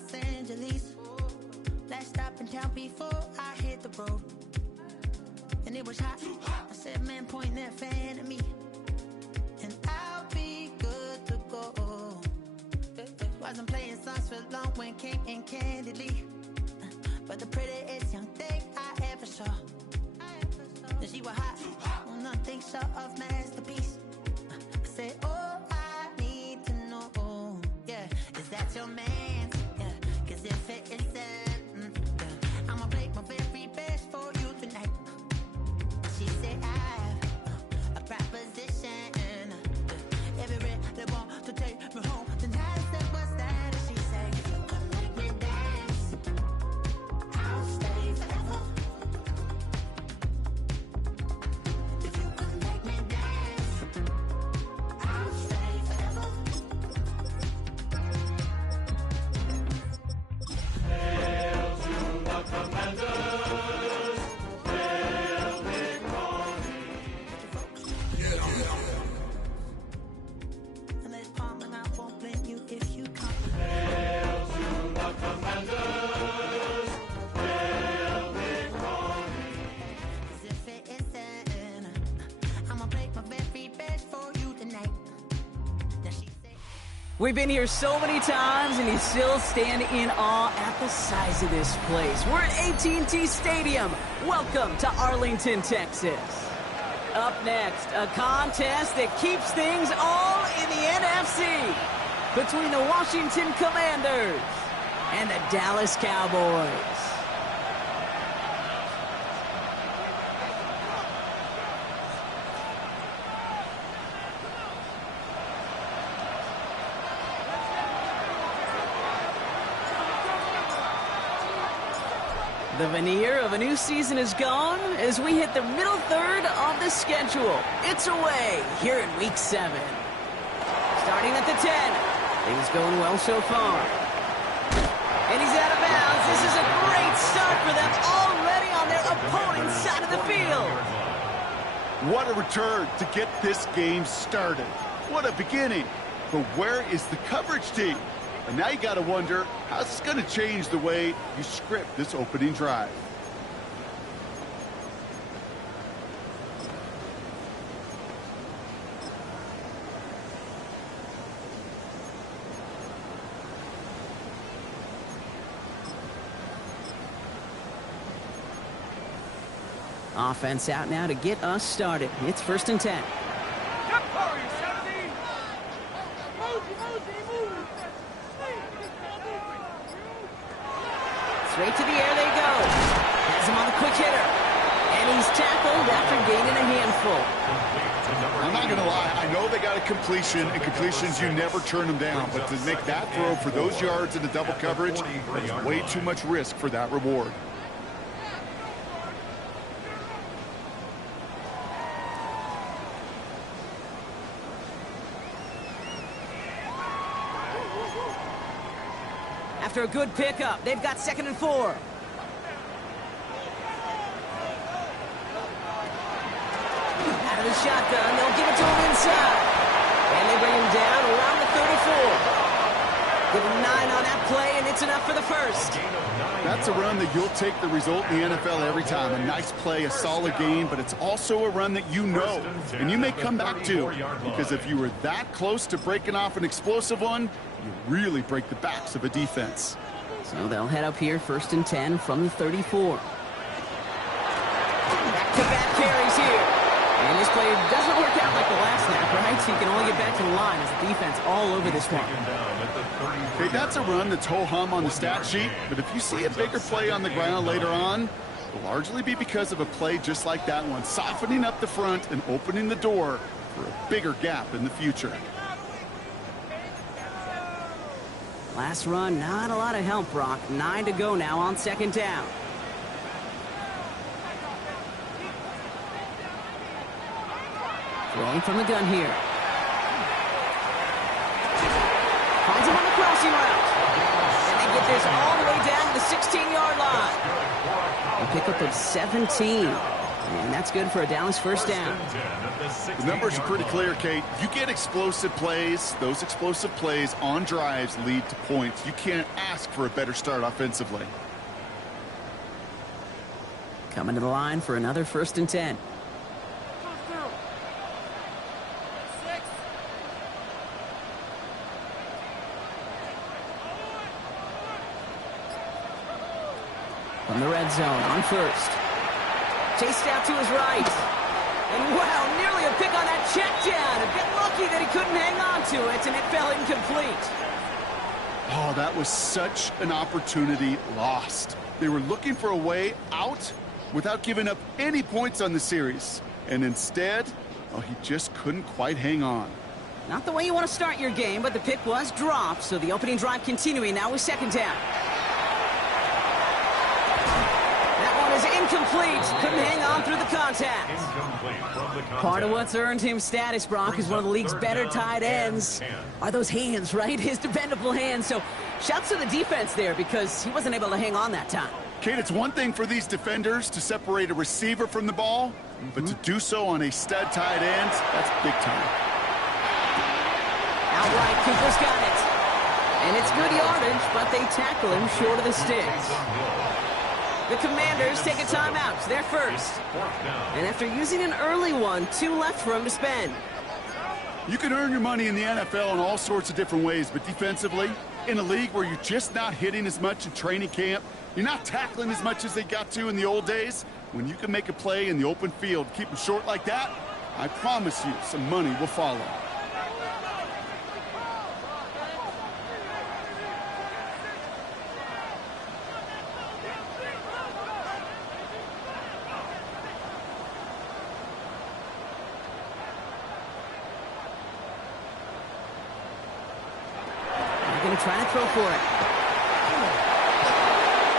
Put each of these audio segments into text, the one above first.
Los Angeles. Last stop in town before I hit the road. And it was hot. I said, man, point that fan at me. And I'll be good to go. Wasn't playing songs for long when came in candidly. But the prettiest young thing I ever saw. And she was hot. Well, nothing short of masterpiece. I said, oh, I need to know. Yeah, is that your man? Yeah, cause if it isn't, yeah, I'ma make my very best for you tonight. She said, I have a proposition. Every really want to take me home tonight. I said, what's that? And she said, if you come make me dance, I'll stay forever. If you come make me dance, I'll stay forever. Hail to the commanders, hail victory. And let's palm and I won't blame you if you come. Hail to the commanders, hail victory. Cause if it isn't, I'ma make my very best for you tonight. Now she said, We've been here so many times, and you still stand in awe at the size of this place. We're at AT&T Stadium. Welcome to Arlington, Texas. Up next, a contest that keeps things all in the NFC between the Washington Commanders and the Dallas Cowboys. The veneer of a new season is gone as we hit the middle third of the schedule. It's away here in Week 7. Starting at the 10. Things going well so far. And he's out of bounds. This is a great start for them already on their opponent's side of the field. What a return to get this game started. What a beginning. But where is the coverage team? And now you got to wonder, how's this going to change the way you script this opening drive? Offense out now to get us started. It's 1st and 10. Straight to the air they go. Has him on the quick hitter. And he's tackled after gaining a handful. I'm not going to lie, I know they got a completion, and completions, you never turn them down. But to make that throw for those yards in the double coverage, there's way too much risk for that reward. After a good pickup, they've got 2nd and 4. Out of the shotgun, they'll give it to him inside. And they bring him down around the 34. Give him 9 on that play, and it's enough for the first. That's a run that you'll take the result in the NFL every time. A nice play, a solid game, but it's also a run that you know, and you may come back to. Because if you were that close to breaking off an explosive one, you really break the backs of a defense. So they'll head up here 1st and 10 from the 34. Back-to-back carries here. And this play doesn't work out like the last snap, right? So you can only get back to the line as the defense all over this one. Okay, that's a run that's ho-hum on the stat sheet, but if you see a bigger play on the ground later on, it'll largely be because of a play just like that one, softening up the front and opening the door for a bigger gap in the future. Last run, not a lot of help, Brock. 9 to go now on 2nd down. Throwing from the gun here. Finds him on the crossing route. And they get this all the way down to the 16-yard line. A pickup of 17. And that's good for a Dallas first down. The numbers are pretty clear, Kate. You get explosive plays. Those explosive plays on drives lead to points. You can't ask for a better start offensively. Coming to the line for another 1st and 10. From the red zone on 1st. Chased out to his right. And wow, nearly a pick on that check down. A bit lucky that he couldn't hang on to it, and it fell incomplete. Oh, that was such an opportunity lost. They were looking for a way out without giving up any points on the series. And instead, oh, he just couldn't quite hang on. Not the way you want to start your game, but the pick was dropped, so the opening drive continuing now with 2nd down. Incomplete. Couldn't hang on through the contact. Part of what's earned him status, Brock, is one of the league's better tight ends. Are those hands, right? His dependable hands. So shouts to the defense there because he wasn't able to hang on that time. Kate, it's one thing for these defenders to separate a receiver from the ball, but to do so on a stud tight end, that's big time. Outright, Cooper's got it. And it's good yardage, but they tackle him short of the sticks. The Commanders take a timeout. They're first. And after using an early one, 2 left for him to spend. You can earn your money in the NFL in all sorts of different ways, but defensively, in a league where you're just not hitting as much in training camp, you're not tackling as much as they got to in the old days, when you can make a play in the open field, keep them short like that, I promise you some money will follow. Trying to throw for it.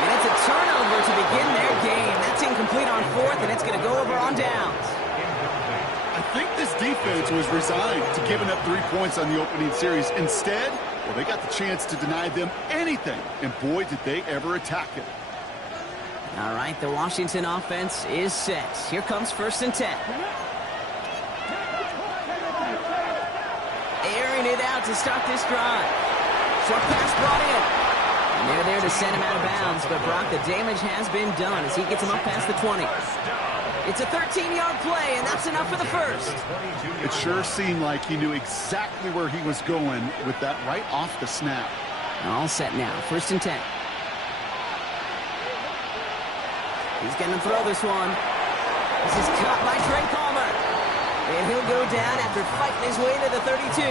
And it's a turnover to begin their game. That's incomplete on 4th, and it's going to go over on downs. I think this defense was resigned to giving up 3 points on the opening series. Instead, well, they got the chance to deny them anything, and boy, did they ever attack it. All right, the Washington offense is set. Here comes 1st and 10. Airing it out to start this drive. Short pass brought in. And they're there to send him out of bounds, but Brock, the damage has been done as he gets him up past the 20. It's a 13-yard play, and that's enough for the first. It sure seemed like he knew exactly where he was going with that right off the snap. All set now, 1st and 10. He's going to throw this one. This is caught by Trey Palmer. And he'll go down after fighting his way to the 32.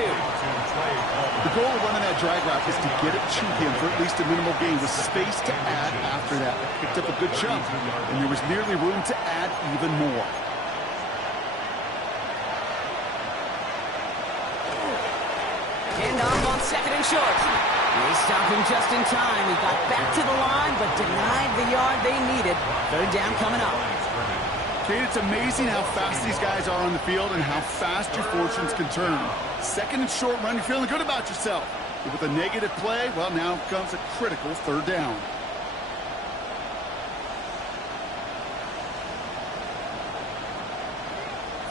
The goal of running that drag route is to get it to him for at least a minimal gain with space to add after that. Picked up a good chunk, and there was nearly room to add even more. Hand off on 2nd and short. They stopped him just in time. He got back to the line, but denied the yard they needed. 3rd down coming up. Kate, it's amazing how fast these guys are on the field and how fast your fortunes can turn. 2nd and short run, you're feeling good about yourself. But with a negative play, well, now comes a critical 3rd down.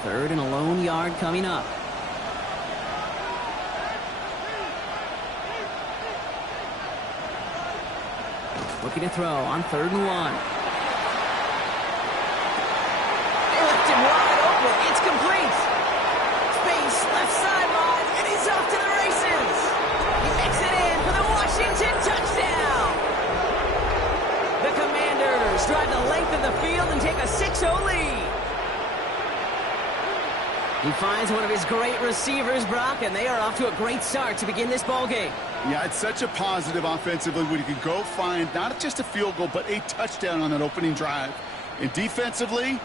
Third and a lone yard coming up. Looking to throw on 3rd and 1. Wide open. It's complete. Space, left sideline, and he's off to the races. He makes it in for the Washington touchdown. The Commanders drive the length of the field and take a 6-0 lead. He finds one of his great receivers, Brock, and they are off to a great start to begin this ball game. Yeah, it's such a positive offensively when you can go find not just a field goal, but a touchdown on that opening drive. And defensively,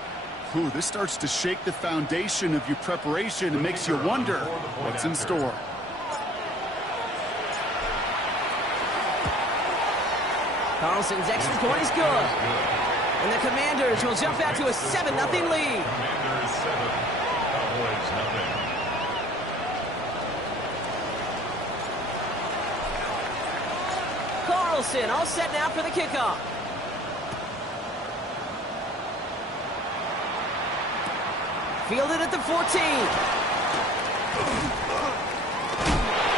ooh, this starts to shake the foundation of your preparation and makes you wonder what's in store. Carlson's extra point is good. And the Commanders will jump out to a 7-0 lead. Commanders 7, Cowboys 0. Carlson all set now for the kickoff. Fielded at the 14.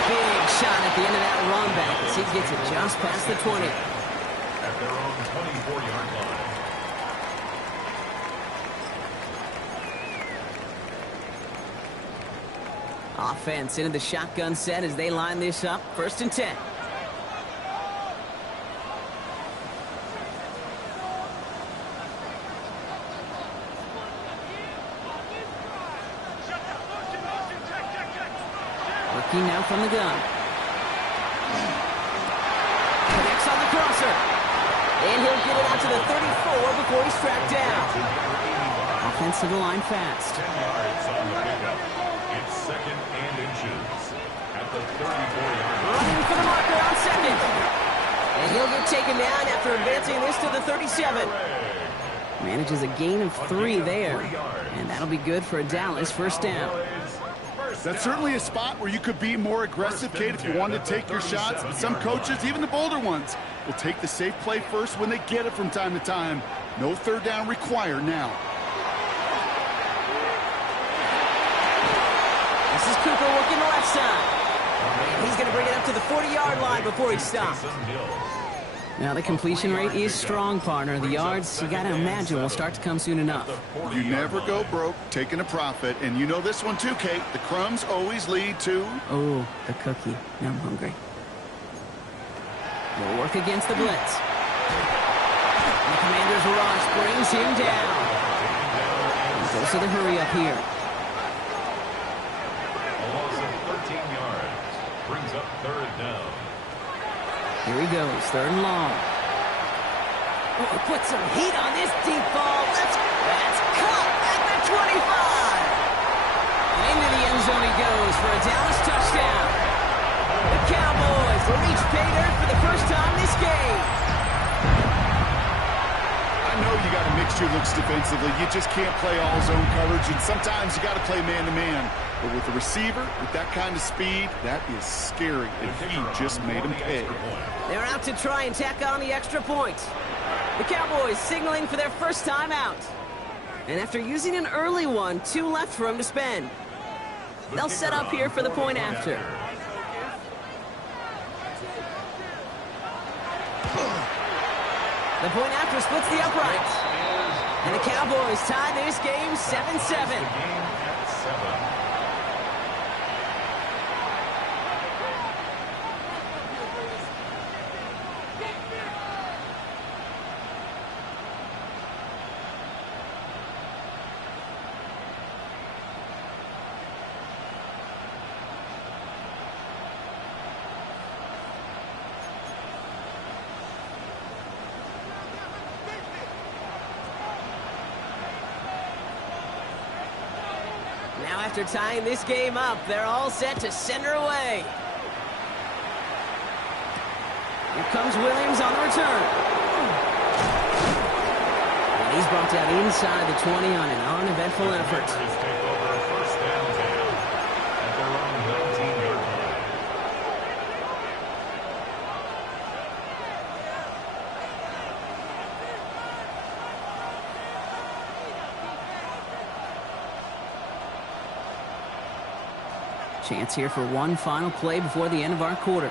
Big shot at the end of that run back as he gets it just past the 20. At their own 24-yard line. Offense into the shotgun set as they line this up. 1st and 10. Working now from the gun. Connects on the crosser. And he'll get it out to the 34 before he's tracked down. Offensive line fast. 10 yards on the pickup. It's 2nd and inches at the 34-yard line. Running for the marker on 2nd. And he'll get taken down after advancing this to the 37. Manages a gain of 3 there. And that'll be good for a Dallas 1st down. That's certainly a spot where you could be more aggressive, Kate, if you wanted to take your shots. But some coaches, even the bolder ones, will take the safe play first when they get it from time to time. No 3rd down required now. This is Cooper working the left side. And he's going to bring it up to the 40-yard line before he stops. Now the completion rate is strong, partner. The yards, you got to imagine, will start to come soon enough. You never go broke taking a profit. And you know this one too, Kate. The crumbs always lead to... Oh, the cookie. Now I'm hungry. They'll work against the blitz. And the Commander's rush brings him down. He goes to the hurry up here. A loss of 13 yards brings up 3rd down. Here he goes, 3rd and long. Oh, put some heat on this deep ball. That's caught at the 25. Into the end zone he goes for a Dallas touchdown. The Cowboys reach pay dirt for the first time this game. I know you got to mix your looks defensively. You just can't play all zone coverage, and sometimes you got to play man-to-man. But with the receiver, with that kind of speed, that is scary, and he just made him pay. They're out to try and tack on the extra point. The Cowboys signaling for their first time out. And after using an early one, 2 left for him to spend. They'll set up here for the point after. The point after splits the uprights. And the Cowboys tie this game 7-7. Now after tying this game up, they're all set to send her away. Here comes Williams on the return. And he's brought down inside the 20 on an uneventful effort. Take over 1st and 10 at their own 19-yard line. Chance here for one final play before the end of our quarter.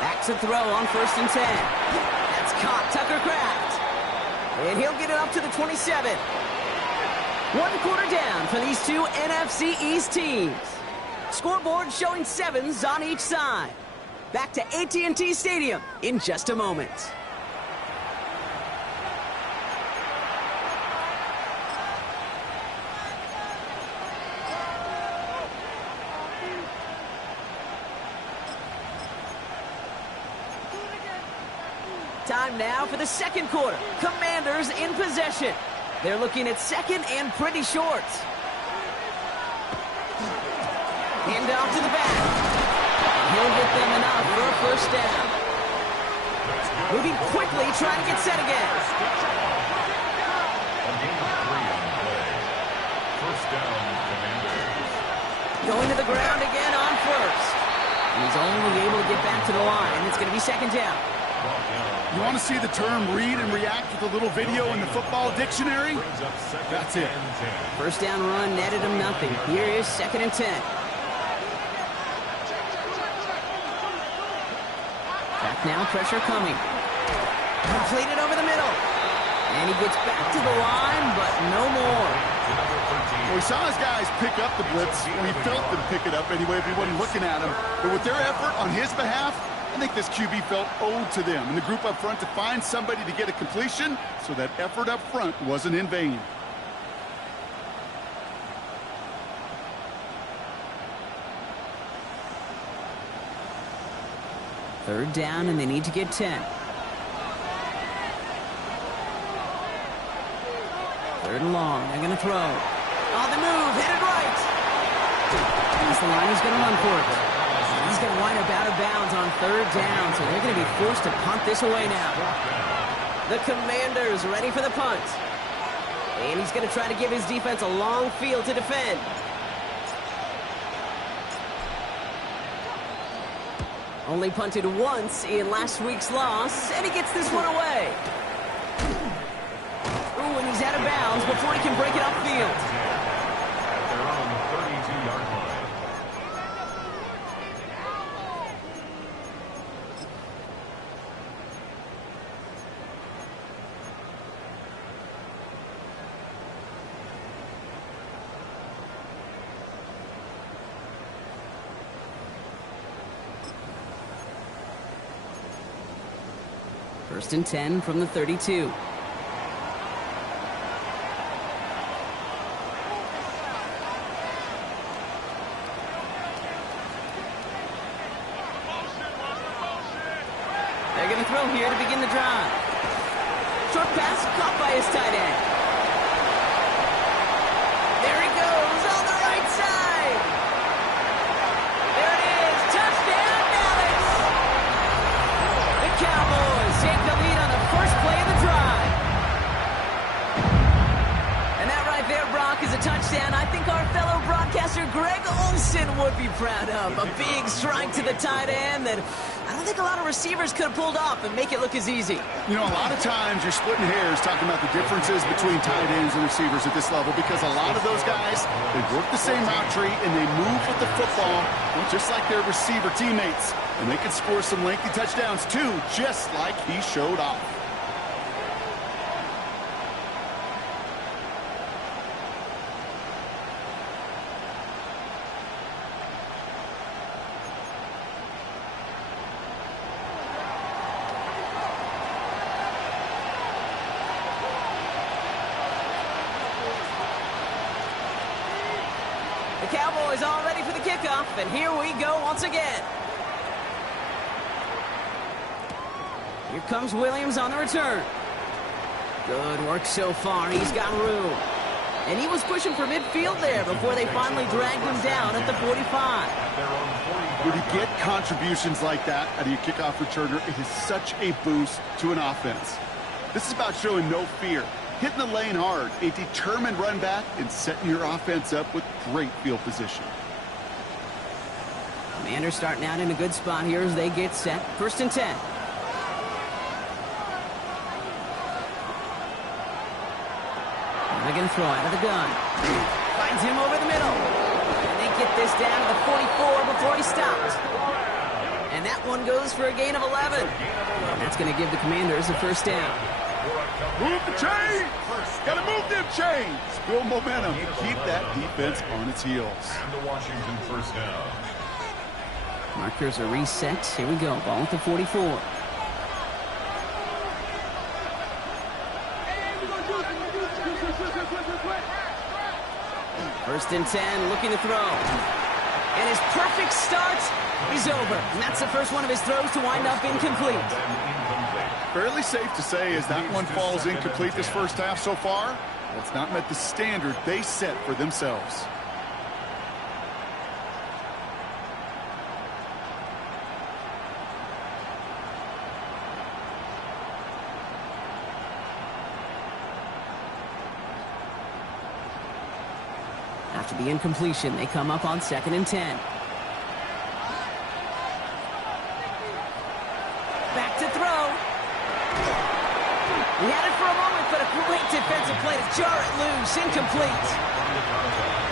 Back to throw on 1st and 10. That's caught, Tucker Kraft. And he'll get it up to the 27. 1 quarter down for these two NFC East teams. Scoreboard showing 7s on each side. Back to AT&T Stadium in just a moment. Time now for the 2nd quarter. Commanders in possession. They're looking at 2nd and pretty short. Hand off to the back. He'll get them enough for a 1st down. Moving quickly, trying to get set again. A gain of 3 on the play. 1st down, Commanders. Going to the ground again on 1st. He's only able to get back to the line. It's going to be second down. You want to see the term read and react with a little video in the football dictionary? That's it. First down run netted him nothing. Here is second and 10. Back now, pressure coming. Completed over the middle. And he gets back to the line, but no more. Well, we saw his guys pick up the blitz. We felt them pick it up anyway if he wasn't looking at him. But with their effort on his behalf, I think this QB felt owed to them and the group up front to find somebody to get a completion, so that effort up front wasn't in vain. Third down, and they need to get 10. Third and long. They're going to throw. On the move, headed right. He's the line. He's going to run for it. He's going to wind up out of bounds on third down, so they're going to be forced to punt this away now. The Commanders ready for the punt. And he's going to try to give his defense a long field to defend. Only punted once in last week's loss, and he gets this one away. Ooh, and he's out of bounds before he can break it upfield. They're on the 32-yard line. First and 10 from the 32. They're going to throw here to begin the drive. Short pass caught by his tight end. There he goes on the right side. There it is. Touchdown, Dallas. The Cowboys take the lead on the first play of the drive. And that right there, Brock, is a touchdown I think our fellow broadcaster Greg Olsen would be proud of. A big strike to the tight end that I don't think a lot of receivers could have pulled off and make it look as easy. You know, a lot of times you're splitting hairs talking about the differences between tight ends and receivers at this level, because a lot of those guys, they work the same route tree and they move with the football just like their receiver teammates. And they can score some lengthy touchdowns too, just like he showed off. The Cowboys all ready for the kickoff, and here we go once again. Here comes Williams on the return. Good work so far. He's got room. And he was pushing for midfield there before they finally dragged him down at the 45. When you get contributions like that out of your kickoff returner, it is such a boost to an offense. This is about showing no fear, hitting the lane hard, a determined run back, and setting your offense up with great field position. Commanders starting out in a good spot here as they get set. First and 10. They're going to throw out of the gun. Finds him over the middle. And they get this down to the 44 before he stops. And that one goes for a gain of 11. And that's going to give the Commanders a first down. Move the chains! Gotta move them chains! Build momentum. Keep that defense on its heels. And the Washington first down. Markers are reset. Here we go. Ball at the 44. First and 10, looking to throw. And his perfect start is over. And that's the first one of his throws to wind up incomplete. Fairly safe to say as that one falls incomplete this first half so far, it's not met the standard they set for themselves. After the incompletion, they come up on second and 10. for a moment, but a great defensive play to jar it loose. Incomplete.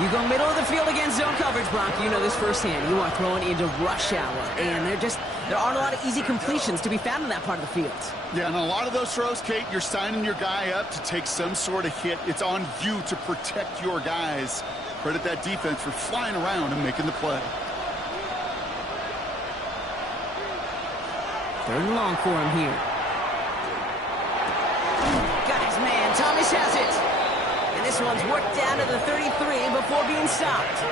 You go middle of the field against zone coverage, Brock. You know this firsthand. You are throwing into rush hour, and there aren't a lot of easy completions to be found in that part of the field. Yeah, and a lot of those throws, Kate, you're signing your guy up to take some sort of hit. It's on you to protect your guys. Credit that defense for flying around and making the play. 3rd and long for him here. Got his man. Thomas has it. And this one's worked down to the 33 before being stopped.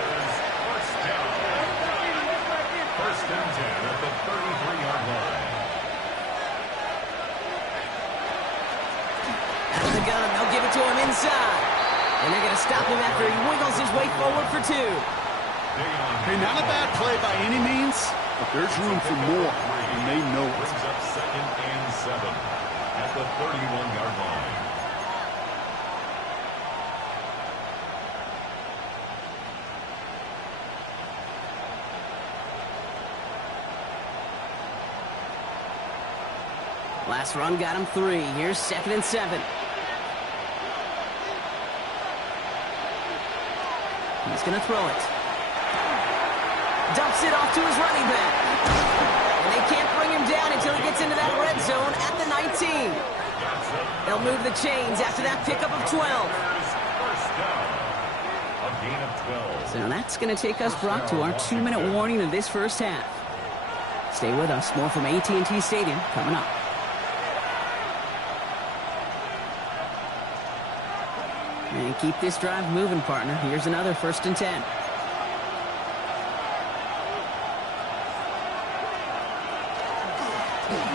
First and 10 at the 33-yard line. Out of the gun, they'll give it to him inside. And they're going to stop him after he wiggles his way forward for 2. Hey, not a bad play by any means, but there's room for more, and they know it. Brings up 2nd and 7 at the 31-yard line. Last run got him 3. Here's 2nd and 7. He's going to throw it. Dumps it off to his running back. And they can't bring him down until he gets into that red zone at the 19. They'll move the chains after that pickup of 12. First down. A gain of 12. So that's going to take us, Brock, to our 2-minute warning of this first half. Stay with us. More from AT&T Stadium coming up. And keep this drive moving, partner. Here's another 1st and 10.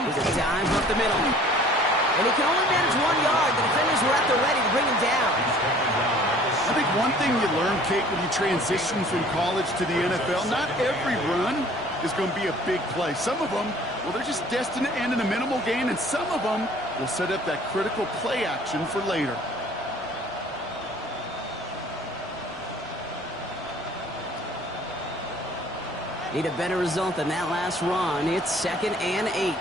Here's a dive up the middle. And he can only manage 1 yard. The defenders were at the ready to bring him down. I think one thing you learn, Kate, when you transition from college to the NFL, not every run is going to be a big play. Some of them, well, they're just destined to end in a minimal gain, and some of them will set up that critical play action for later. Need a better result than that last run. It's 2nd and 8.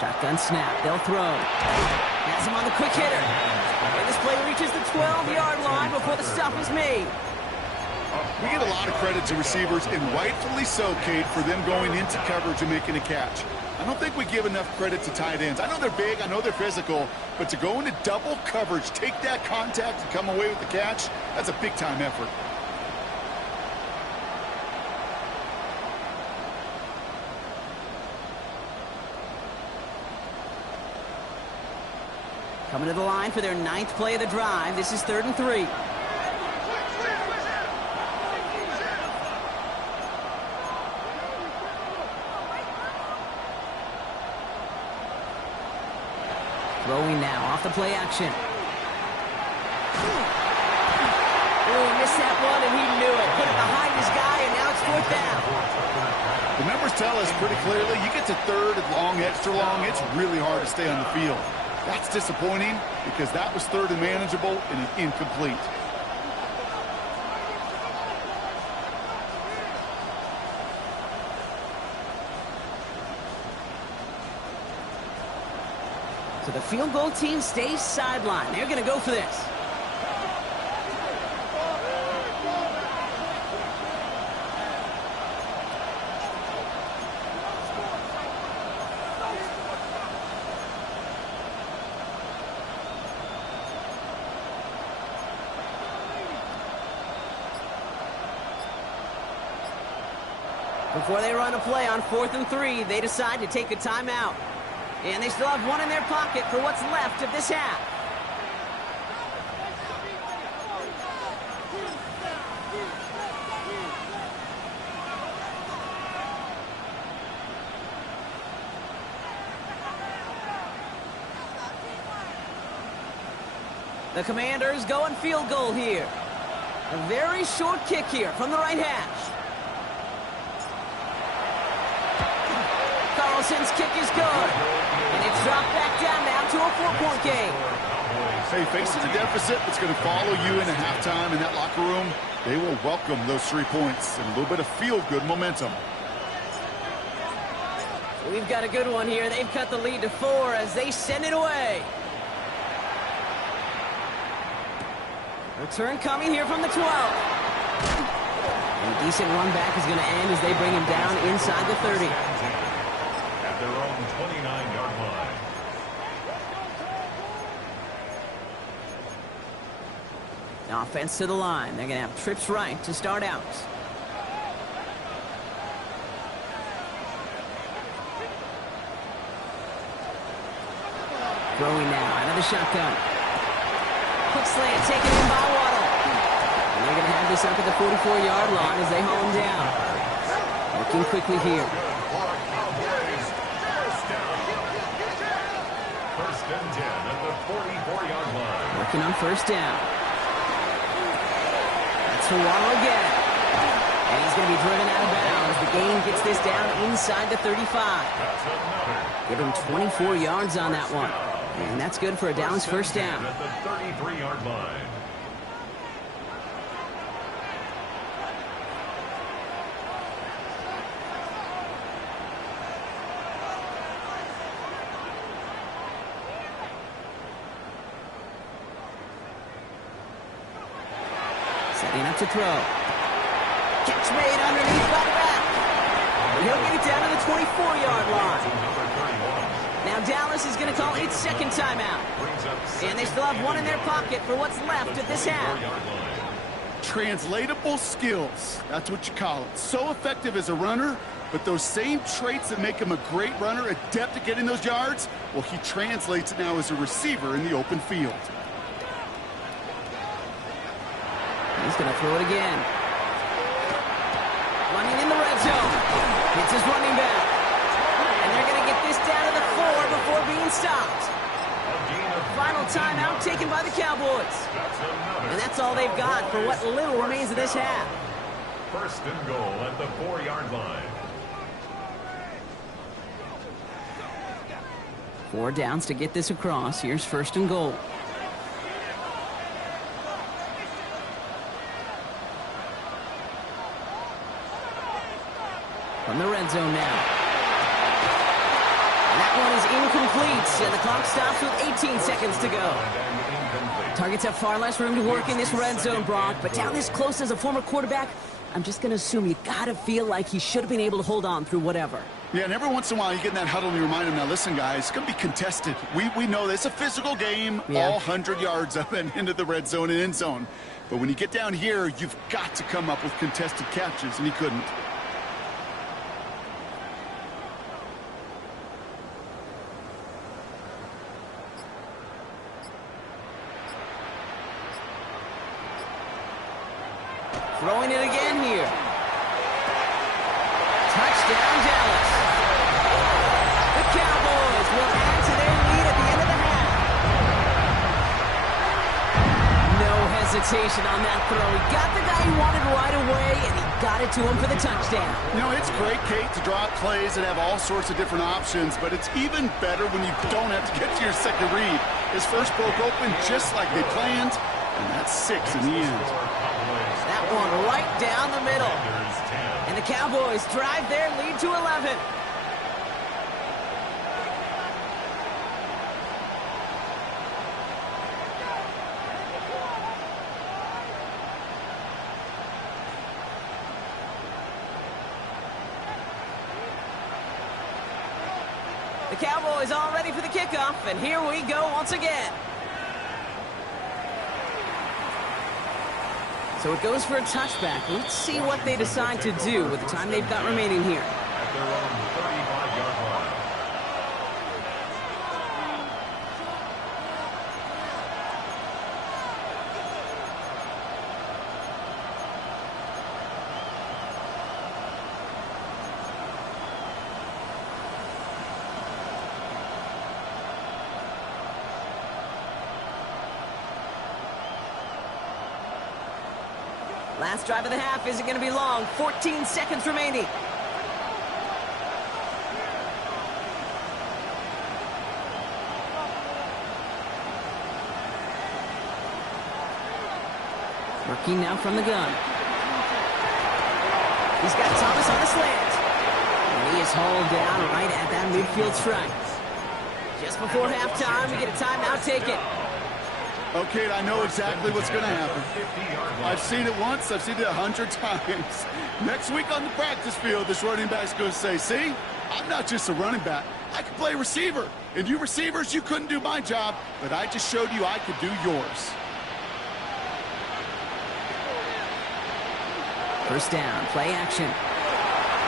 Shotgun snap. They'll throw. Has him on the quick hitter. And this play reaches the 12-yard line before the stop is made. We get a lot of credit to receivers, and rightfully so, Kate, for them going into coverage and making a catch. I don't think we give enough credit to tight ends. I know they're big, I know they're physical, but to go into double coverage, take that contact, and come away with the catch, that's a big-time effort. Coming to the line for their 9th play of the drive. This is 3rd and 3. Throwing now off the play action. Oh, he missed that one, and he knew it. Put it behind his guy, and now it's 4th down. The numbers tell us pretty clearly, you get to 3rd and long, extra long, it's really hard to stay on the field. That's disappointing because that was 3rd and manageable and an incomplete. So the field goal team stays sidelined. They're going to go for this. Before they run a play on 4th and 3, they decide to take a timeout. And they still have one in their pocket for what's left of this half. The Commanders going field goal here. A very short kick here from the right hash. Carlson's kick is good. And it's dropped back down now to a 4-point game. Hey, facing a deficit that's going to follow you into halftime in that locker room, they will welcome those 3 points and a little bit of feel-good momentum. We've got a good one here. They've cut the lead to 4 as they send it away. Return coming here from the 12. And a decent run back is going to end as they bring him down inside the 30. At their own 29-yard line. Offense to the line. They're going to have trips right to start out. Throwing now out of the shotgun. Quick slant taken in by Waddle. And they're going to have this up at the 44-yard line as they haul him down. Working quickly here. First and 10 at the 44-yard line. Working on first down. That's for Waddle again. And he's going to be driven out of bounds. The gain gets this down inside the 35. Give him 24 yards on that one. And that's good for a Dallas first down. At the 33-yard line. Setting up to throw. Catch made underneath by the back. He'll get it down to the 24-yard line. Now Dallas is going to call its second timeout. And they still have one in their pocket for what's left of this half. Translatable skills. That's what you call it. So effective as a runner, but those same traits that make him a great runner, adept at getting those yards, well, he translates it now as a receiver in the open field. He's going to throw it again. Running in the red zone. Hits his running back. And they're going to get this down to the 4 before being stopped. Final timeout taken by the Cowboys. And that's all they've got for what little remains of this half. First and goal at the 4-yard line. 4 downs to get this across. Here's first and goal. From the red zone now. And that one is incomplete, and the clock stops with 18 seconds to go. Targets have far less room to work in this red zone, Brock, but down this close as a former quarterback, I'm just going to assume you got to feel like he should have been able to hold on through whatever. Yeah, and every once in a while you get in that huddle and you remind him, now listen, guys, it's going to be contested. We know this. It's a physical game, all 100 yards up and into the red zone and end zone. But when you get down here, you've got to come up with contested catches, and he couldn't. Throwing it again here. Touchdown, Dallas. The Cowboys will add to their lead at the end of the half. No hesitation on that throw. He got the guy he wanted right away, and he got it to him for the touchdown. You know, it's great, Kate, to draw up plays and have all sorts of different options, but it's even better when you don't have to get to your second read. His first broke open just like they planned, and that's 6 in the end. That one right down the middle. And the Cowboys drive their lead to 11. The Cowboys all ready for the kickoff, and here we go once again. So it goes for a touchback. Let's see what they decide to do with the time they've got remaining here. At their own 35-yard line. Last drive of the half isn't going to be long. 14 seconds remaining. Working now from the gun. He's got Thomas on the slant. And he he is hauled down right at that midfield stripe. Just before halftime, we get a timeout taken. Okay, I know exactly what's going to happen. I've seen it once. I've seen it 100 times. Next week on the practice field, this running back's going to say, see, I'm not just a running back. I can play receiver. And you receivers, you couldn't do my job, but I just showed you I could do yours. First down, play action.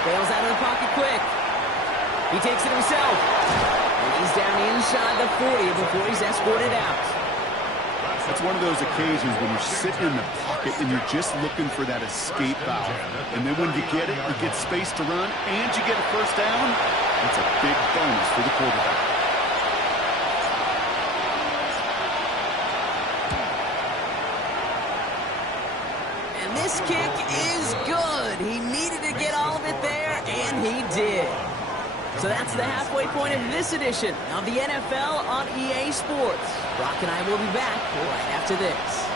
Bails out of the pocket quick. He takes it himself. And he's down inside the 40 before he's escorted out. It's one of those occasions when you're sitting in the pocket and you're just looking for that escape valve. And then when you get it, you get space to run, and you get a first down. That's a big bonus for the quarterback. And this kick is good. He needed to get all of it there, and he did. So that's the halfway point of this edition of the NFL on EA Sports. Brock and I will be back right after this.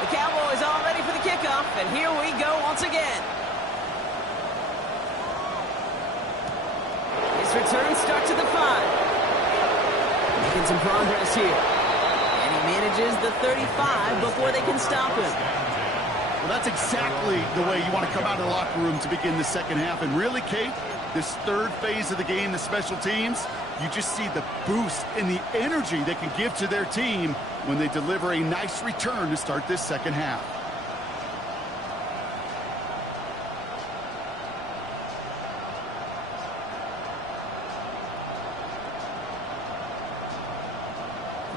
The Cowboys all ready for the kickoff, and here we go once again. Return start to the 5. Making some progress here. And he manages the 35 before they can stop him. Well, that's exactly the way you want to come out of the locker room to begin the second half. And really, Kate, this third phase of the game, the special teams, you just see the boost and the energy they can give to their team when they deliver a nice return to start this second half.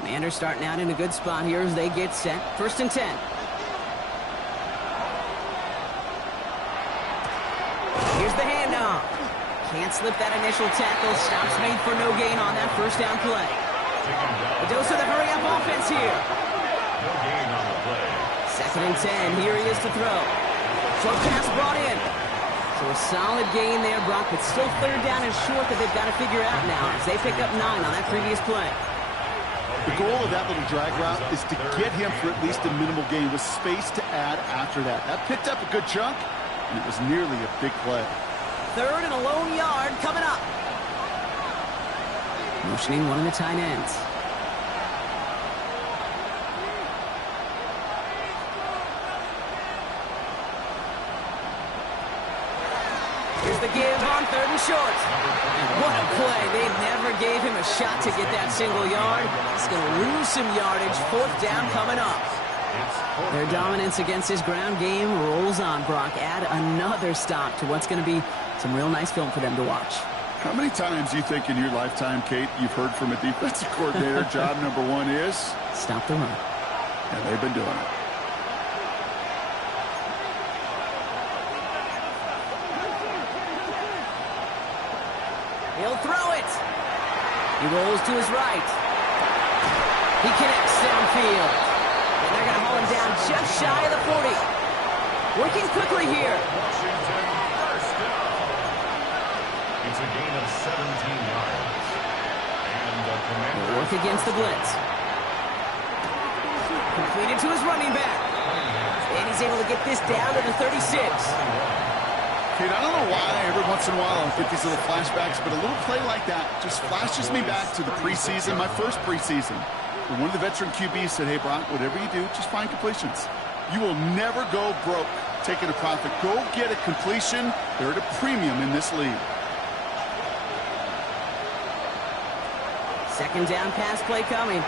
Commanders starting out in a good spot here as they get set. First and 10. Here's the handoff. Can't slip that initial tackle. Stops made for no gain on that first down play. A dose of the hurry-up offense here. Second and 10. Here he is to throw. Short pass brought in. So a solid gain there, Brock, but still third down and short that they've got to figure out now as they pick up 9 on that previous play. The goal of that little drag route is to get him for at least a minimal gain with space to add after that. That picked up a good chunk, and it was nearly a big play. Third and a lone yard coming up. Motioning one of the tight ends. Here's the give on third and short. What a play. They never gave him a shot to get that single yard. He's going to lose some yardage. Fourth down coming up. Their dominance against his ground game rolls on, Brock. Add another stop to what's going to be some real nice film for them to watch. How many times do you think in your lifetime, Kate, you've heard from a defensive coordinator, job number 1 is? Stop the run. And they've been doing it. He'll throw it. He rolls to his right. He connects downfield. And they're going to haul him down just shy of the 40. Working quickly here. It's a gain of 17 yards. And the They'll work against the blitz. Completed to his running back. And he's able to get this down to the 36. Kate, I don't know why every once in a while I get these little flashbacks, but a little play like that just flashes me back to the preseason, my first preseason. And one of the veteran QBs said, hey, Brock, whatever you do, just find completions. You will never go broke taking a profit. Go get a completion. They're at a premium in this league. Second down pass play coming.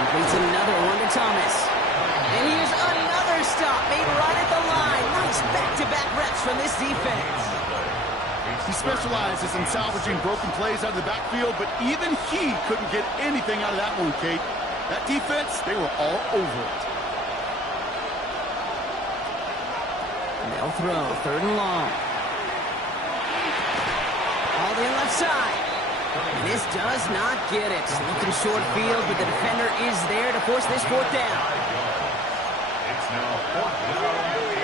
Completes another one to Thomas. And here's another stop made right at the line. Nice back-to-back reps from this defense. He specializes in salvaging broken plays out of the backfield, but even he couldn't get anything out of that one, Kate. That defense, they were all over it. And they'll throw third and long. All in left side. And this does not get it. Looking short field, but the defender is there to force this fourth down. It's now fourth down and 1.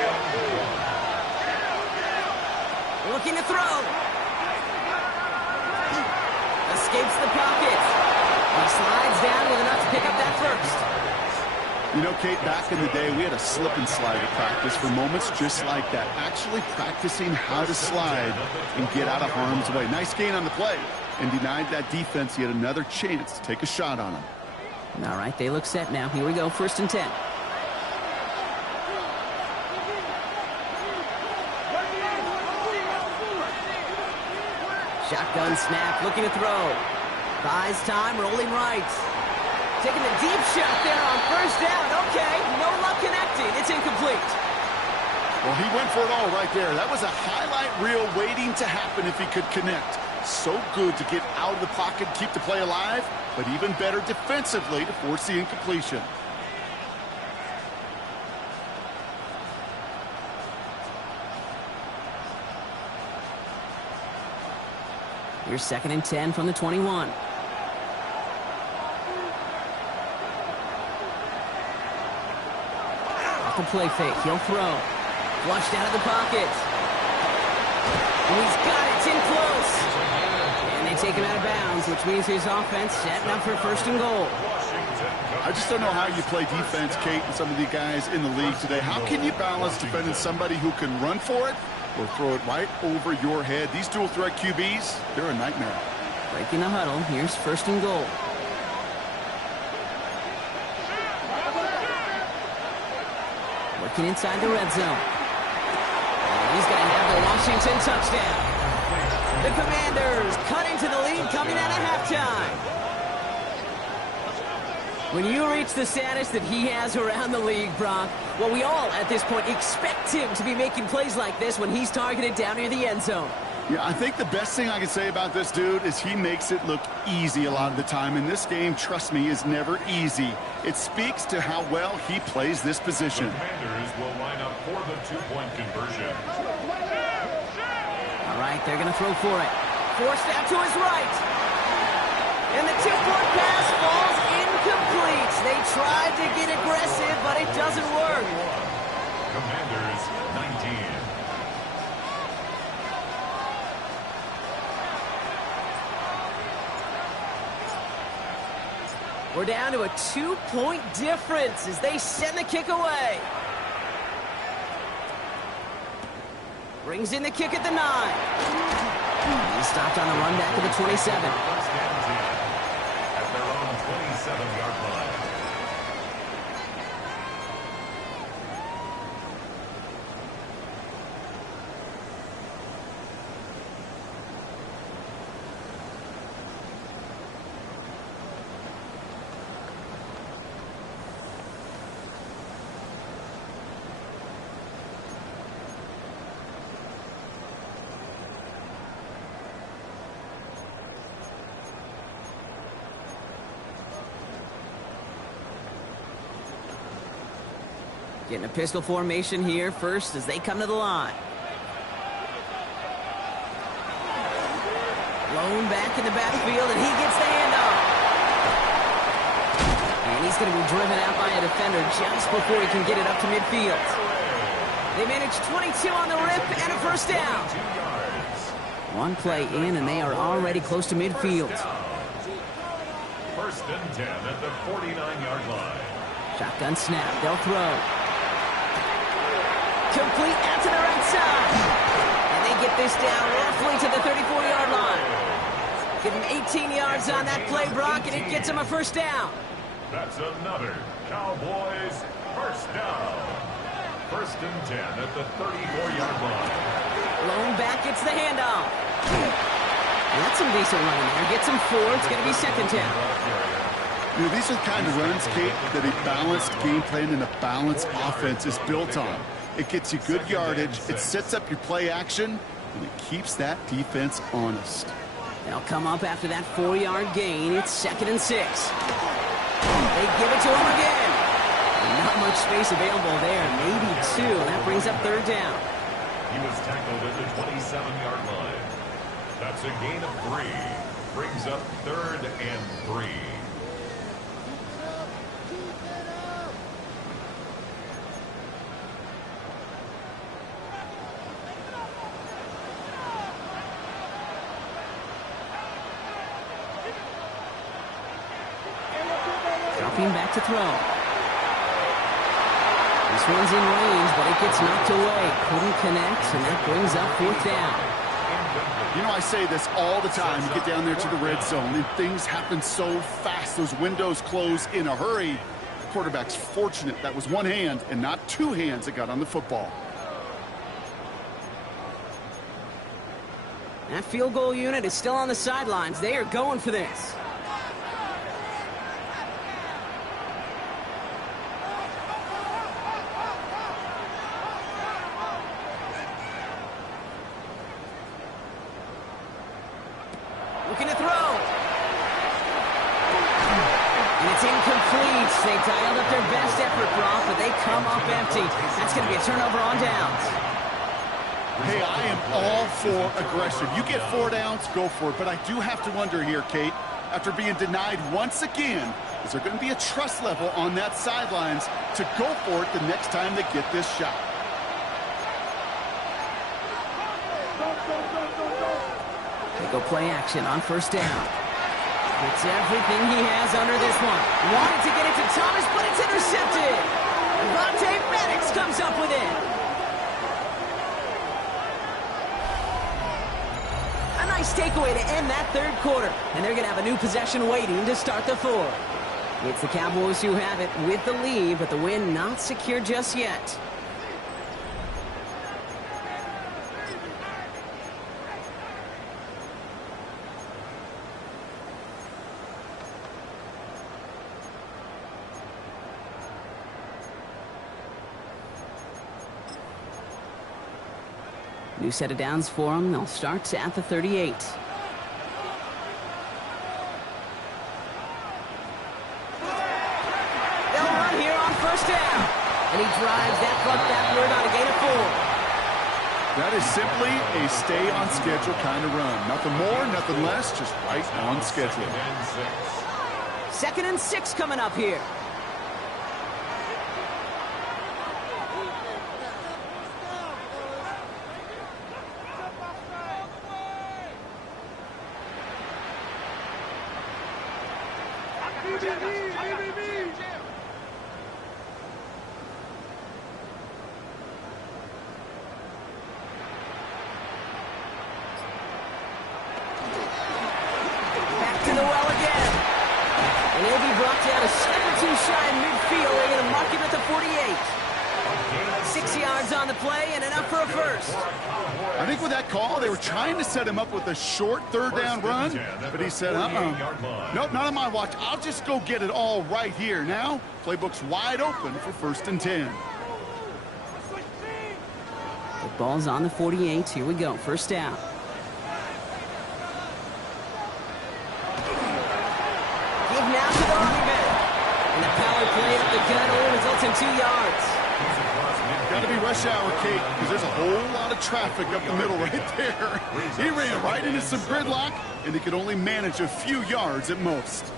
Looking to throw. Escapes the pocket. He slides down with enough to pick up that first. You know, Kate, back in the day, we had a slip and slide at practice for moments just like that. Actually practicing how to slide and get out of harm's way. Nice gain on the play, and denied that defense yet another chance to take a shot on him. All right, they look set now. Here we go, 1st and 10. Shotgun snap, looking to throw. Buys time, rolling right. Taking the deep shot there on 1st down. Okay, no luck connecting. It's incomplete. Well, he went for it all right there. That was a highlight reel waiting to happen if he could connect. So good to get out of the pocket, keep the play alive, but even better defensively to force the incompletion. Here's 2nd and 10 from the 21. Off the play fake, he'll throw. Flushed out of the pocket. And he's got it, it's in close. And they take him out of bounds, which means his offense setting up for 1st and goal. I just don't know how you play defense, Kate, and some of the guys in the league today. How can you balance defending somebody who can run for it or throw it right over your head? These dual threat QBs, they're a nightmare. Breaking the huddle, here's 1st and goal. Working inside the red zone. And he's going to have the Washington touchdown. The Commanders cut into the lead coming out of halftime. When you reach the status that he has around the league, Brock, well, we all, at this point, expect him to be making plays like this when he's targeted down near the end zone. Yeah, I think the best thing I can say about this dude is he makes it look easy a lot of the time. And this game, trust me, is never easy. It speaks to how well he plays this position. The Commanders will line up for the two-point conversion. All right, they're going to throw for it. Forced out to his right. And the two-point pass falls incomplete. They tried to get aggressive, but it doesn't work. Commanders 19. We're down to a 2-point difference as they send the kick away. Brings in the kick at the 9. He stopped on the run back to the 27. First and 10 at their own 27-yard line. Getting a pistol formation here first as they come to the line. Lone back in the backfield, and he gets the handoff. And he's going to be driven out by a defender just before he can get it up to midfield. They manage 22 on the rip and a first down. 2 yards. One play in, and they are already close to midfield. First and 10 at the 49-yard line. Shotgun snap, they'll throw. Complete out to the right side. And they get this down roughly to the 34-yard line. Give him 18 yards on that play, Brock, and it gets him a first down. That's another Cowboys first down. First and 10 at the 34-yard line. Lone back gets the handoff. That's some decent running there. Gets him 4. It's going to be second down. You know, these are the kind of runs, Kate, that a balanced game plan and a balanced offense is built on. It gets you good yardage, it sets up your play action, and it keeps that defense honest. They'll come up after that 4-yard gain. It's second and 6. They give it to him again. Not much space available there. Maybe 2. That brings up third down. He was tackled at the 27-yard line. That's a gain of 3. Brings up third and 3. dropping back to throw. This one's in range, but it gets knocked away. Couldn't connect, and that brings up 4th down. You know, I say this all the time. You get down there to the red zone, and things happen so fast. Those windows close in a hurry. The quarterback's fortunate that was one hand and not two hands that got on the football. That field goal unit is still on the sidelines. They are going for this. Looking to throw. And it's incomplete. They dialed up their best effort, Brock, but they come up empty. That's going to be a turnover on downs. Hey, I am all for aggression. You get 4 downs, go for it. But I do have to wonder here, Kate, after being denied once again, is there going to be a trust level on that sidelines to go for it the next time they get this shot? They go play action on 1st down. It's everything he has under this one. Wanted to get it to Thomas, but it's intercepted. Vontae Maddox comes up with it. A nice takeaway to end that 3rd quarter. And they're going to have a new possession waiting to start the 4th. It's the Cowboys who have it with the lead, but the win not secure just yet. New set of downs for them. They'll start at the 38. They'll run here on 1st down. And he drives that front backward on a gain of 4. That is simply a stay on schedule kind of run. Nothing more, nothing less, just right on schedule. 2nd and 6 coming up here. Back to the well again. And he'll be brought down a step or 2 shy in midfield. They're going to mark him at the 48. 6 yards on the play and enough for a 1st. I think with that call, they were trying to set him up with a short 3rd down run, but he said, nope, not on my watch. I'll just go get it all right here. Now, playbook's wide open for 1st and 10. The ball's on the 48. Here we go. 1st down. Give now to the running back. And the power play up the gun only results in 2 yards. Got to be rush hour, Kate, because there's a whole lot of traffic up the middle right there. He ran right into some gridlock, and he could only manage a few yards at most.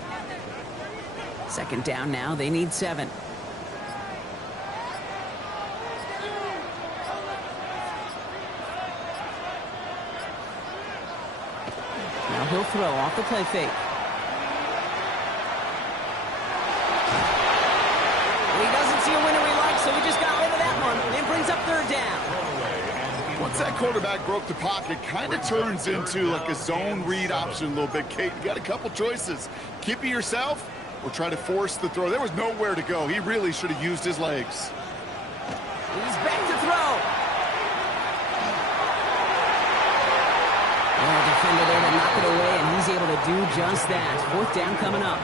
2nd down now. They need 7. Now he'll throw off the play fake. And he doesn't see a winner he likes, so he just got rid of that one. And it brings up 3rd down. Once that quarterback broke the pocket, kind of turns into like a zone read option a little bit, Kate. You got a couple choices. Keep it yourself or try to force the throw. There was nowhere to go. He really should have used his legs. He's back to throw. Oh, defender there to knock it away, and he's able to do just that. 4th down coming up.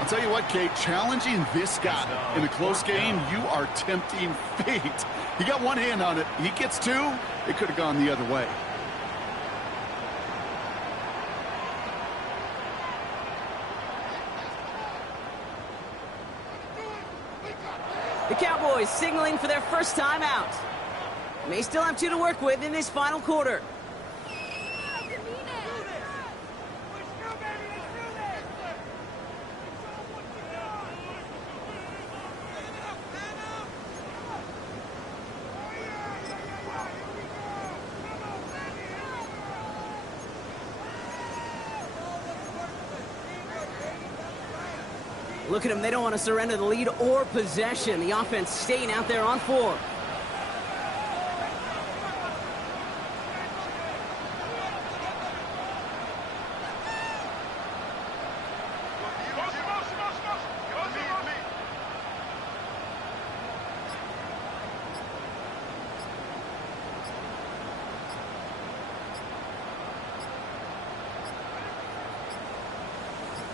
I'll tell you what, Kate, challenging this guy in a close game, you are tempting fate. He got one hand on it. He gets 2. It could have gone the other way. The Cowboys signaling for their 1st time out. May still have 2 to work with in this final quarter. Look at them. They don't want to surrender the lead or possession. The offense staying out there on 4.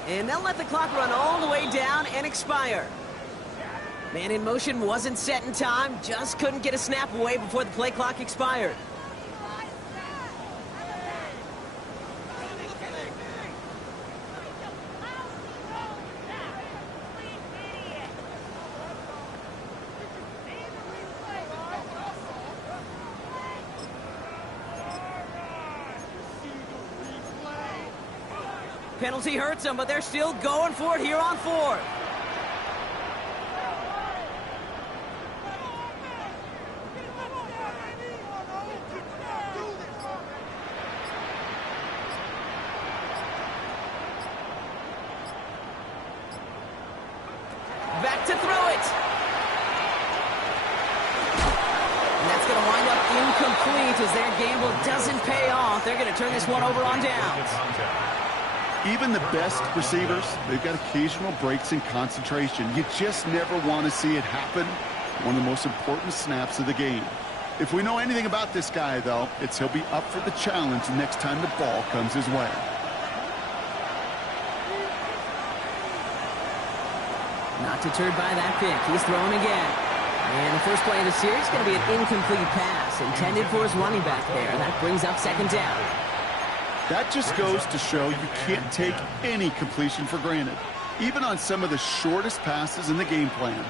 And they'll let the clock run all the way down and expire. Man in motion wasn't set in time, just couldn't get a snap away before the play clock expired. Penalty hurts them, but they're still going for it here on 4. Back to throw it. And that's going to wind up incomplete as their gamble doesn't pay off. They're going to turn this one over on downs. Even the best receivers, they've got occasional breaks in concentration. You just never want to see it happen. One of the most important snaps of the game. If we know anything about this guy, though, it's he'll be up for the challenge next time the ball comes his way. Not deterred by that pick. He's throwing again. And the first play of the series is going to be an incomplete pass intended for his running back there. That brings up second down. That just goes to show you can't take any completion for granted, even on some of the shortest passes in the game plan.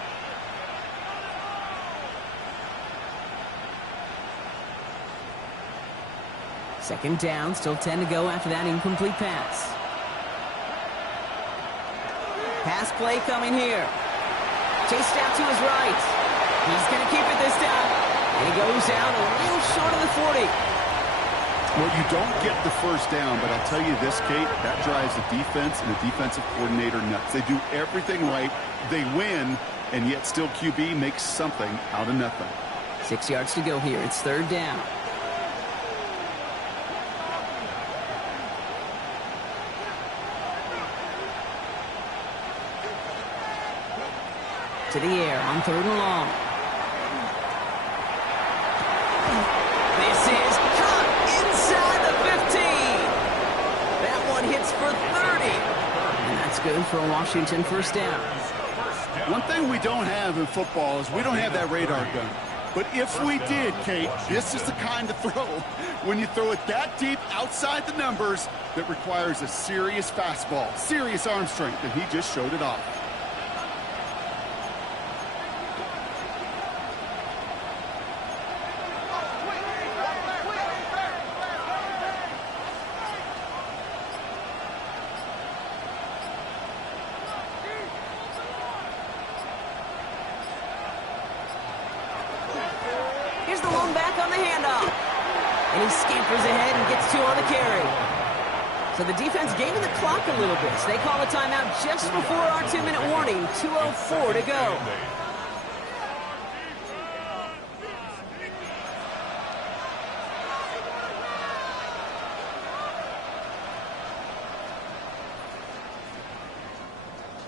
Second down, still 10 to go after that incomplete pass. Pass play coming here. Chased out to his right. He's going to keep it this time. And he goes out a little short of the 40. Well, you don't get the first down, but I'll tell you this, Kate, that drives the defense and the defensive coordinator nuts. They do everything right, they win, and yet still QB makes something out of nothing. 6 yards to go here. It's third down. To the air on 3rd and long. This is caught inside the 15. That one hits for 30. And that's good for a Washington first down. One thing we don't have in football is we don't have that radar gun. But if we did, Kate, this is the kind of throw, when you throw it that deep outside the numbers, that requires a serious fastball, serious arm strength, and he just showed it off. Here's the lone back on the handoff. And he scampers ahead and gets 2 on the carry. So the defense gaining the clock a little bit. So they call a timeout just before our 2-minute warning. 2:04 to go.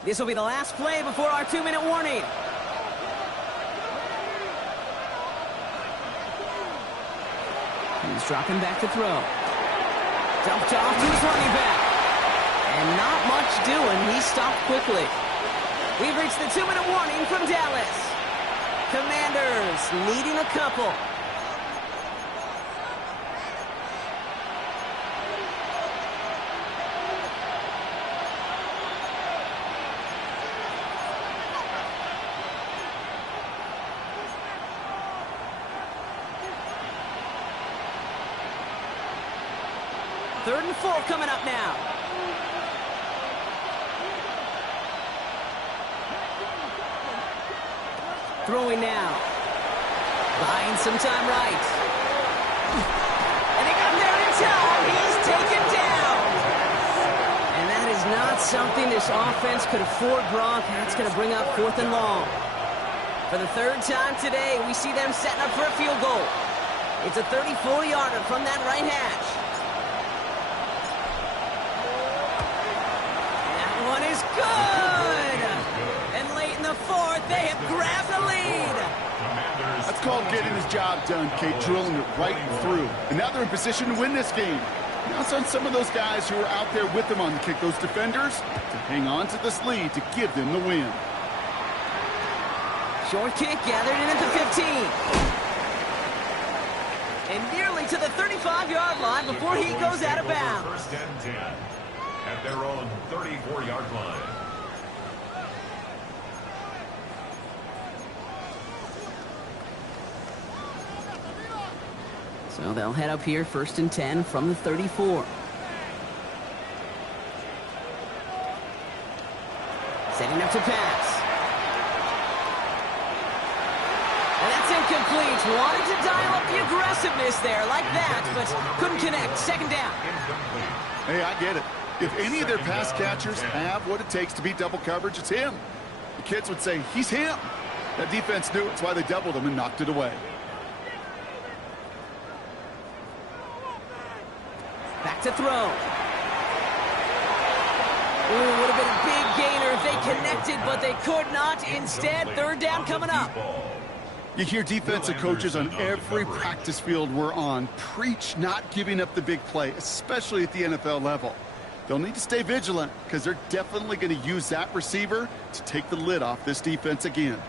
This will be the last play before our 2-minute warning. He's dropping back to throw. Dumped off to his running back. And not much doing. He stopped quickly. We've reached the 2-minute warning from Dallas. Commanders needing a couple. Third and 4 coming up now. Throwing now. Buying some time right. And they got there in time. He's taken down. And that is not something this offense could afford, Gronk. That's going to bring up 4th and long. For the 3rd time today, we see them setting up for a field goal. It's a 34-yarder from that right hash. That one is good! And late in the 4th, they have grabbed the lead. That's called getting his job done, Kate, drilling it right through. And now they're in position to win this game. Now it's on some of those guys who are out there with them on the kick, those defenders, to hang on to this lead to give them the win. Short kick gathered in at the 15. And nearly to the 35-yard line before he goes out of bounds. 1st and 10 at their own 34-yard line. So they'll head up here 1st and 10 from the 34. Setting up to pass. And that's incomplete. Wanted to dial up the aggressiveness there like that, but couldn't connect. 2nd down. Hey, I get it. If any of their pass catchers have what it takes to beat double coverage, it's him. The kids would say, he's him. That defense knew it. That's why they doubled him and knocked it away. Back to throw. Ooh, would have been a big gainer if they connected, but they could not. Instead, 3rd down coming up. You hear defensive coaches on every practice field we're on preach not giving up the big play, especially at the NFL level. They'll need to stay vigilant because they're definitely going to use that receiver to take the lid off this defense again.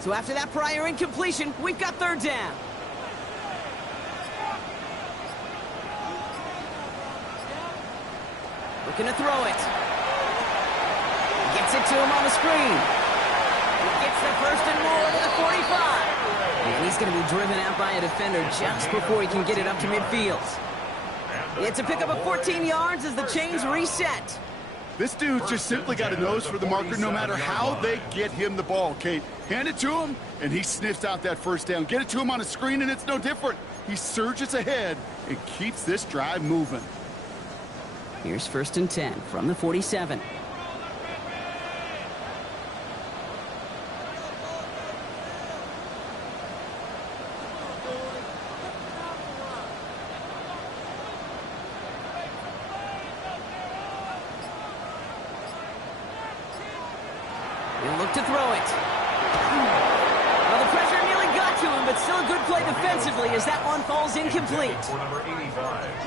So after that prior incompletion, we've got 3rd down. Looking to throw it. Gets it to him on the screen. He gets the 1st and more to the 45. And he's going to be driven out by a defender just before he can get it up to midfield. It's a pickup of 14 yards as the chains reset. This dude's just simply got a nose for the marker no matter how they get him the ball, Kate. Hand it to him, and he sniffs out that 1st down. Get it to him on a screen, and it's no different. He surges ahead and keeps this drive moving. Here's 1st and 10 from the 47. He'll look to throw it. Well, the pressure nearly got to him, but still a good play defensively as that one falls incomplete.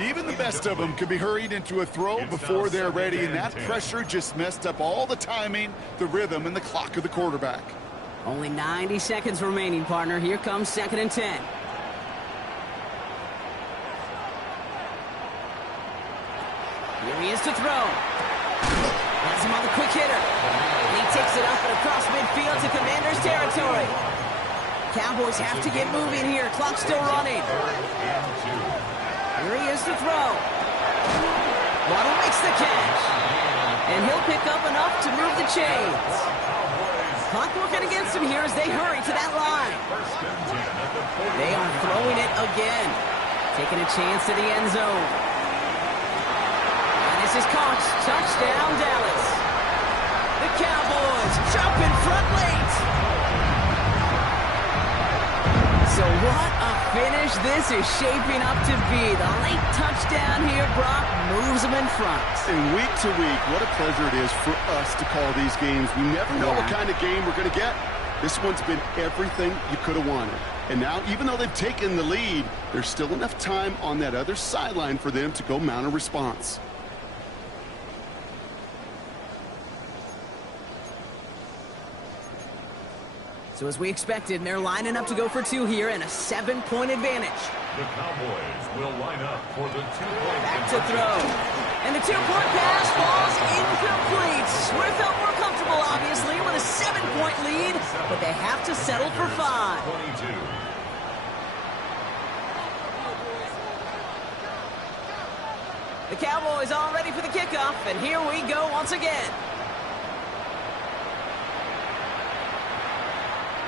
Even the best of them could be hurried into a throw before they're ready, and that pressure just messed up all the timing, the rhythm, and the clock of the quarterback. Only 90 seconds remaining, partner. Here comes 2nd and 10. Here he is to throw. Has him on the quick hitter. And he takes it up and across midfield to Commanders territory. Cowboys have to get moving here. Clock's still running. Here he is to throw. Waddle makes the catch. And he'll pick up enough to move the chains. Clock working against him here as they hurry to that line. They are throwing it again. Taking a chance to the end zone. And this is caught. Touchdown, Dallas. The Cowboys jump in front late. So what a finish this is shaping up to be. The late touchdown here, Brock, moves them in front. And week to week, what a pleasure it is for us to call these games. We never know what kind of game we're going to get. This one's been everything you could have wanted. And now, even though they've taken the lead, there's still enough time on that other sideline for them to go mount a response. So as we expected, they're lining up to go for 2 here and a 7-point advantage. The Cowboys will line up for the 2-point Back to throw. And the 2-point pass falls incomplete. Swift felt more comfortable, obviously, with a 7-point lead, but they have to settle for 5. 22. The Cowboys all ready for the kickoff, and here we go once again.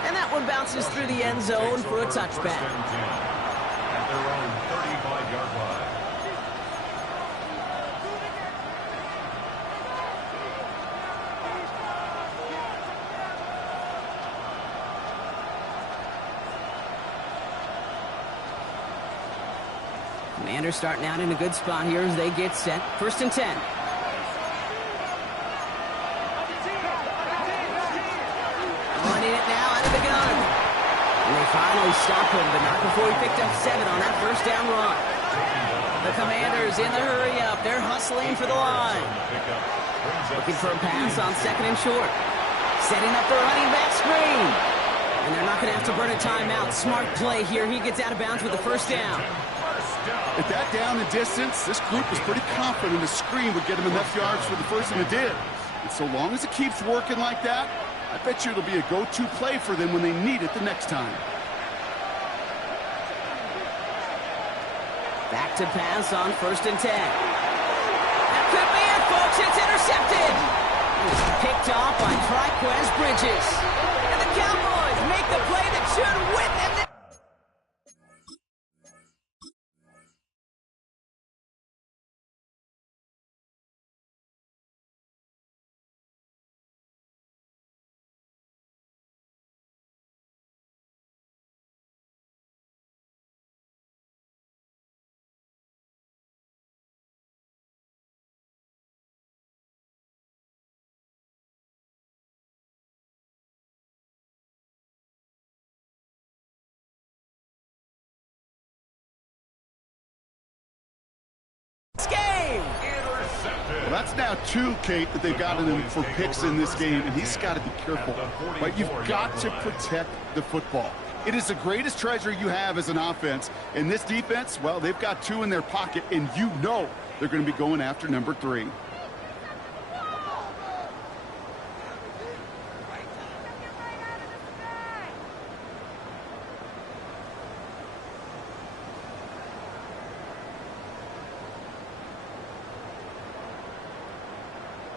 And And that one bounces through the end zone for a touchback. At their own 35-yard line. Commanders starting out in a good spot here as they get set. 1st and 10. Running it now out of the gun. And they finally stop him, but not before he picked up 7 on that 1st down run. The Commanders in the hurry up. They're hustling for the line. Looking for a pass on 2nd and short. Setting up the running back screen. And they're not going to have to burn a timeout. Smart play here. He gets out of bounds with the 1st down. At that down and distance, this group was pretty confident the screen would get him enough yards for the first, and it did. And so long as it keeps working like that, I bet you it'll be a go-to play for them when they need it the next time. Back to pass on 1st and 10. That could be it, folks. It's intercepted. It was picked off by Triquez Bridges. And the Cowboys make the play that should win them. Well, that's now 2, Kate, that they've gotten him for picks in this game, and he's got to be careful. Right? You've got to protect the football. It is the greatest treasure you have as an offense. And this defense, well, they've got 2 in their pocket, and you know they're going to be going after number 3.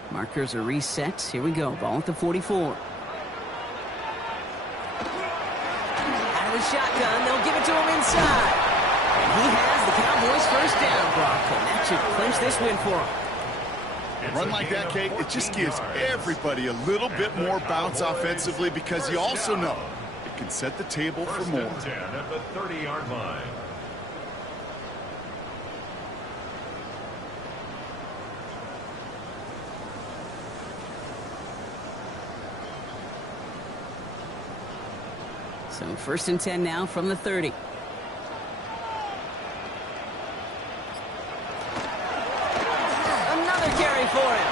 Markers are reset. Here we go. Ball at the 44. Out of the shotgun. They'll give it to him inside. And he has the Cowboys' 1st down, Brock. And that should clinch this win for him. A run like that, Kate, it just gives everybody a little bit more bounce offensively because you also know it can set the table for more. 1st and 10 at the 30-yard line. So 1st and 10 now from the 30. Another carry for him.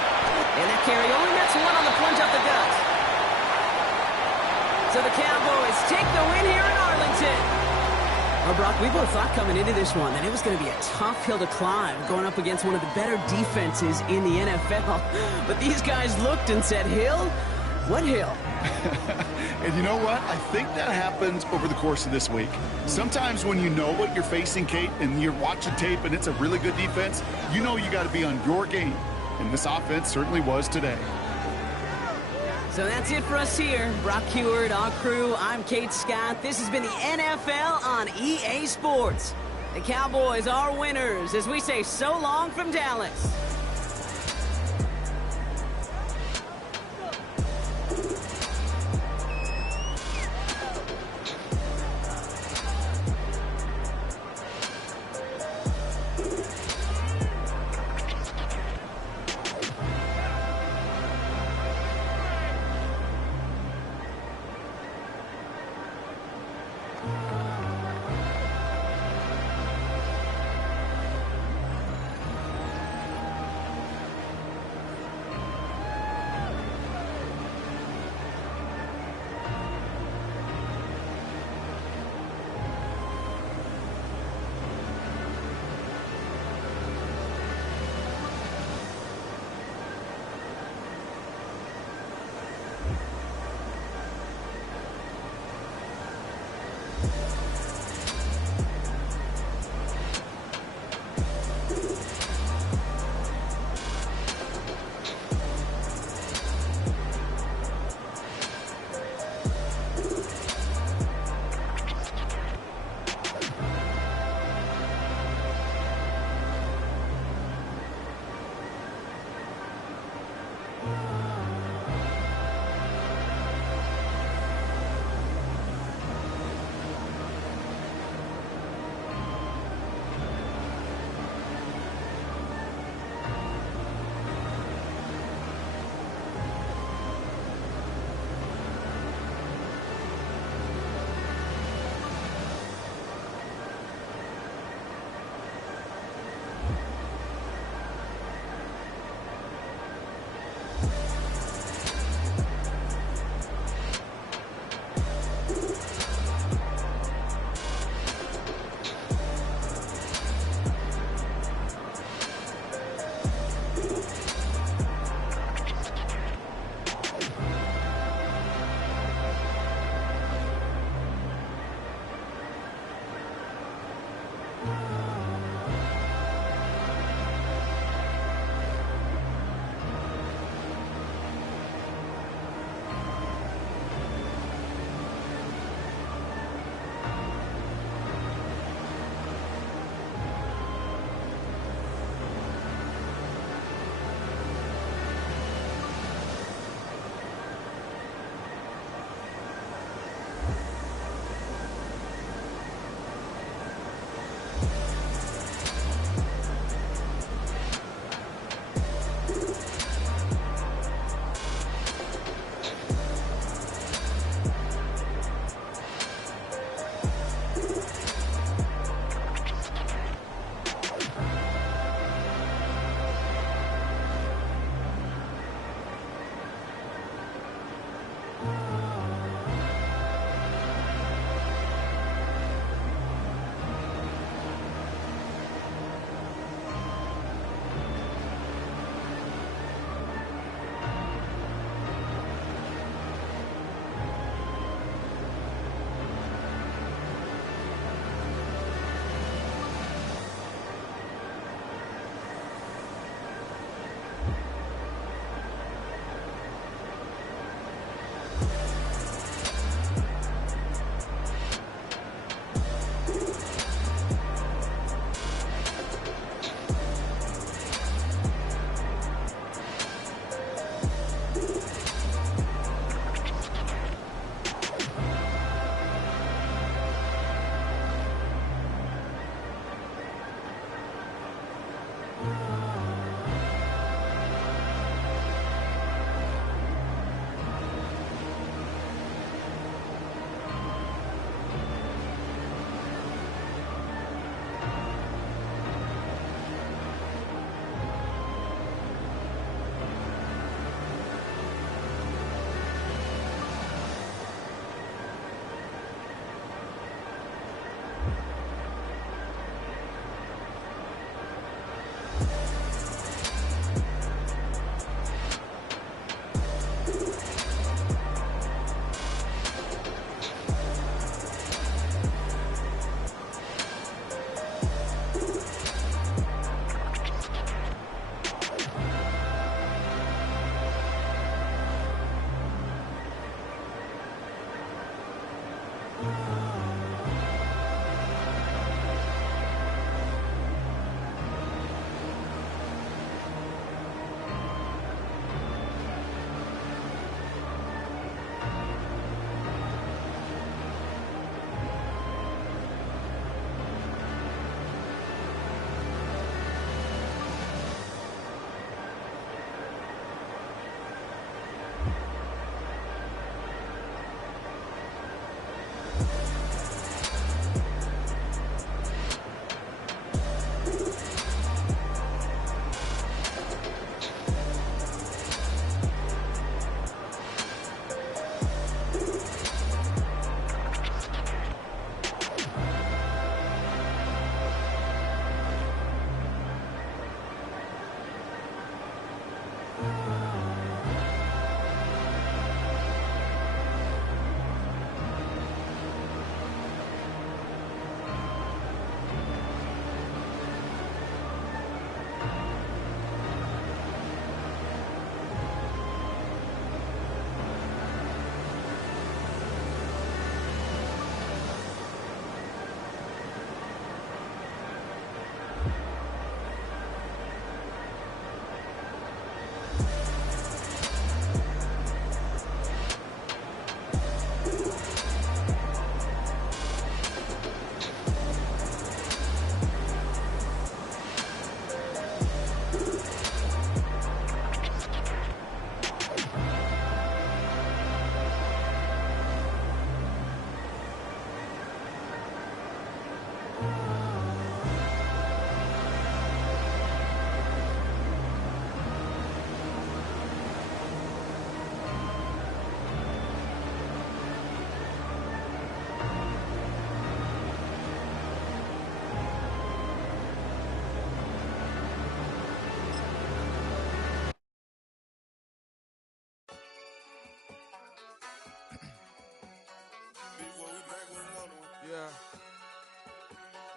And that carry only nets 1 on the plunge up the gut. So the Cowboys take the win here in Arlington. Well, Brock, we both thought coming into this one that it was going to be a tough hill to climb going up against one of the better defenses in the NFL. But these guys looked and said, Hill? What hill? And you know what? I think that happens over the course of this week. Sometimes when you know what you're facing, Kate, and you're watching tape and it's a really good defense, you know you got to be on your game. And this offense certainly was today. So that's it for us here. Brock Huard, our crew, I'm Kate Scott. This has been the NFL on EA Sports. The Cowboys are winners as we say so long from Dallas.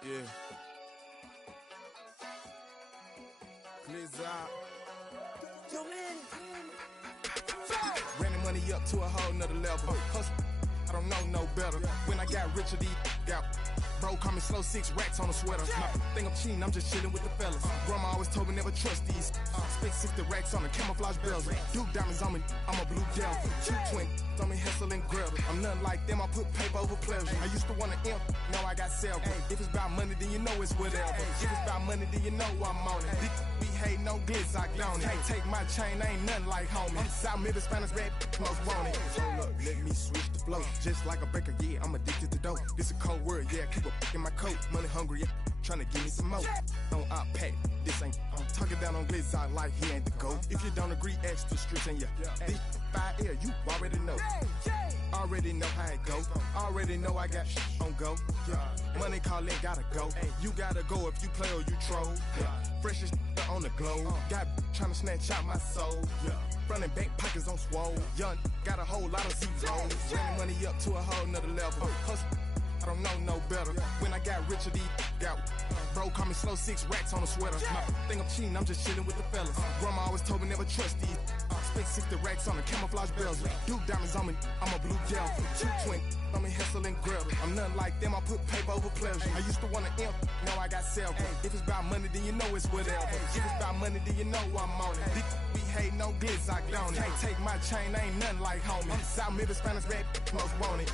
Yeah. Blizzard. Yo, man. Ran the money up to a whole nother level. Hustle, I don't know no better. When I got richer, these got bro, call me slow, 6 racks on a sweater. My think I'm cheating, I'm just chilling with the fellas. Grandma always told me never trust these. Spent 60 racks on the camouflage bells. Duke diamonds on me, I'm a blue devil. Two twin on me, Hessel and Gretel. I'm nothing like them, I put paper over pleasure. I used to want to imp, now I got several. If it's about money, then you know it's whatever. If it's about money, then you know I'm on it. We hate no glitz, I don't it. Take my chain, ain't nothing like homie. South Middle Spanish red, most want it. Hold up, let me switch the flow. Just like a baker, yeah, I'm addicted to dope. This a cold word, yeah, keep a in my coat. Money hungry, yeah, tryna give me some more. On op pack, this ain't. I'm talking down on glitz, I like he ain't the GOAT. If you don't agree, ask the streets and yeah. This fire air, you already know. Already know how it go. Already know I got on go. Money calling, gotta go. You gotta go if you play or you troll. Freshest on the globe. Got tryna snatch out my soul. Running back pockets on swole. Young, got a whole lot of zeros. Running money up to a whole nother level. Hustle, I don't know no better. When I got richer, these got bro, call me slow, 6 racks on a sweater. My think I'm cheating, I'm just chilling with the fellas. Grandma always told me never trust these. Spent 60 racks on the camouflage bells. Duke diamonds on me, I'm a blue devil. Two twin on me, Hessel and Gretel. I'm nothing like them, I put paper over pleasure. I used to want to imp, now I got several. If it's about money, then you know it's whatever. If it's about money, then you know I'm on it. We hate no glitz, I don't it. Can't take my chain, ain't nothing like homie. South Middle Spanish red, most want it.